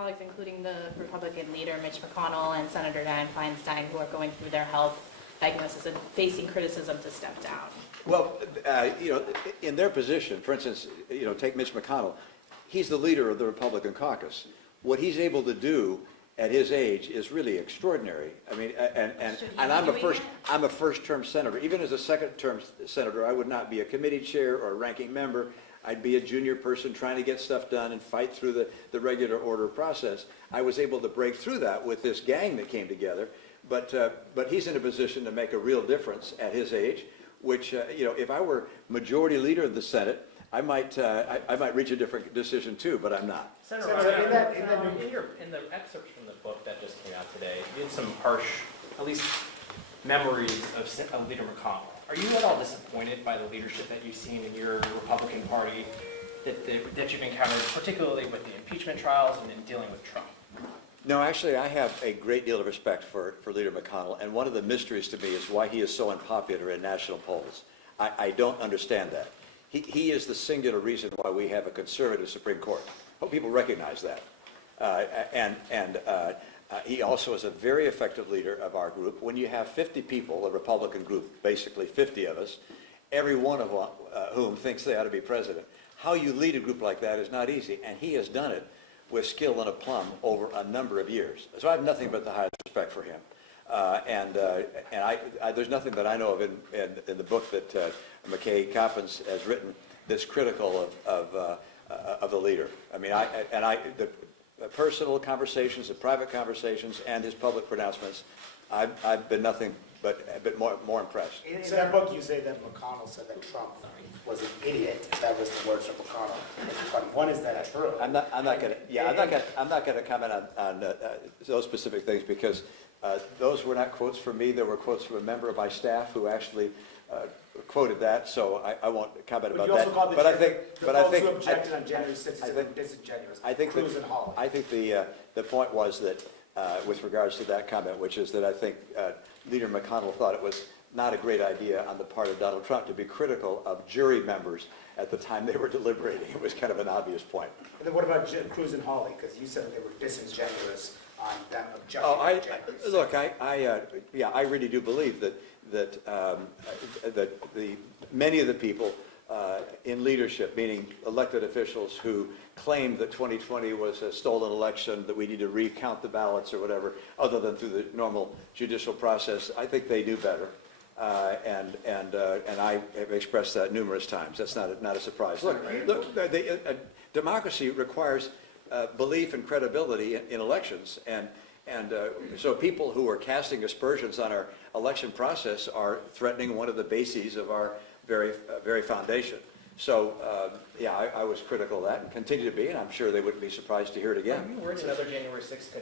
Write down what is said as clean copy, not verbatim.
colleagues, including the Republican leader Mitch McConnell and Senator Dianne Feinstein, who are going through their health diagnosis and facing criticism to step down? Well, in their position, for instance, take Mitch McConnell. He's the leader of the Republican caucus. What he's able to do at his age is really extraordinary. I mean, and I'm a first-term senator. Even as a second-term senator, I would not be a committee chair or a ranking member. I'd be a junior person trying to get stuff done and fight through the regular order process. I was able to break through that with this gang that came together. But he's in a position to make a real difference at his age, which, if I were majority leader of the Senate, I might reach a different decision too, but I'm not. Senator, in the excerpts from the book that just came out today, you had some harsh, at least memories of Leader McConnell. Are you at all disappointed by the leadership that you've seen in your Republican Party that you've encountered, particularly with the impeachment trials and in dealing with Trump? No, actually, I have a great deal of respect for Leader McConnell, and one of the mysteries to me is why he is so unpopular in national polls. I don't understand that. He is the singular reason why we have a conservative Supreme Court. Hope people recognize that. He also is a very effective leader of our group. When you have 50 people, a Republican group, basically 50 of us, every one of whom thinks they ought to be president, how you lead a group like that is not easy, and he has done it with skill and aplomb over a number of years. So I have nothing but the highest respect for him. There's nothing that I know of in the book that McKay Coppins has written that's critical of the leader. I mean, the personal conversations, the private conversations, and his public pronouncements, I've been nothing but more impressed. In that book, you say that McConnell said that Trump was an idiot. That was the words of McConnell. One, is that true? I'm not going to comment on those specific things because those were not quotes from me. They were quotes from a member of my staff who actually quoted that. So I won't comment about that. But I think the folks who objected on January 6th were disingenuous. Cruz and Hawley. I think the point was that with regards to that comment, which is that I think Leader McConnell thought it was not a great idea on the part of Donald Trump to be critical of jury members at the time they were deliberating. It was kind of an obvious point. And then what about Cruz and Hawley? Because you said they were disingenuous on them objecting. I really do believe that many of the people in leadership, meaning elected officials who claimed that 2020 was a stolen election, that we need to recount the ballots or whatever, other than through the normal judicial process, I think they knew better. And I have expressed that numerous times. That's not a surprise. Look, democracy requires belief and credibility in elections, and so people who are casting aspersions on our election process are threatening one of the bases of our very foundation. So, I was critical of that and continue to be, and I'm sure they wouldn't be surprised to hear it again. Are you worried another January 6th could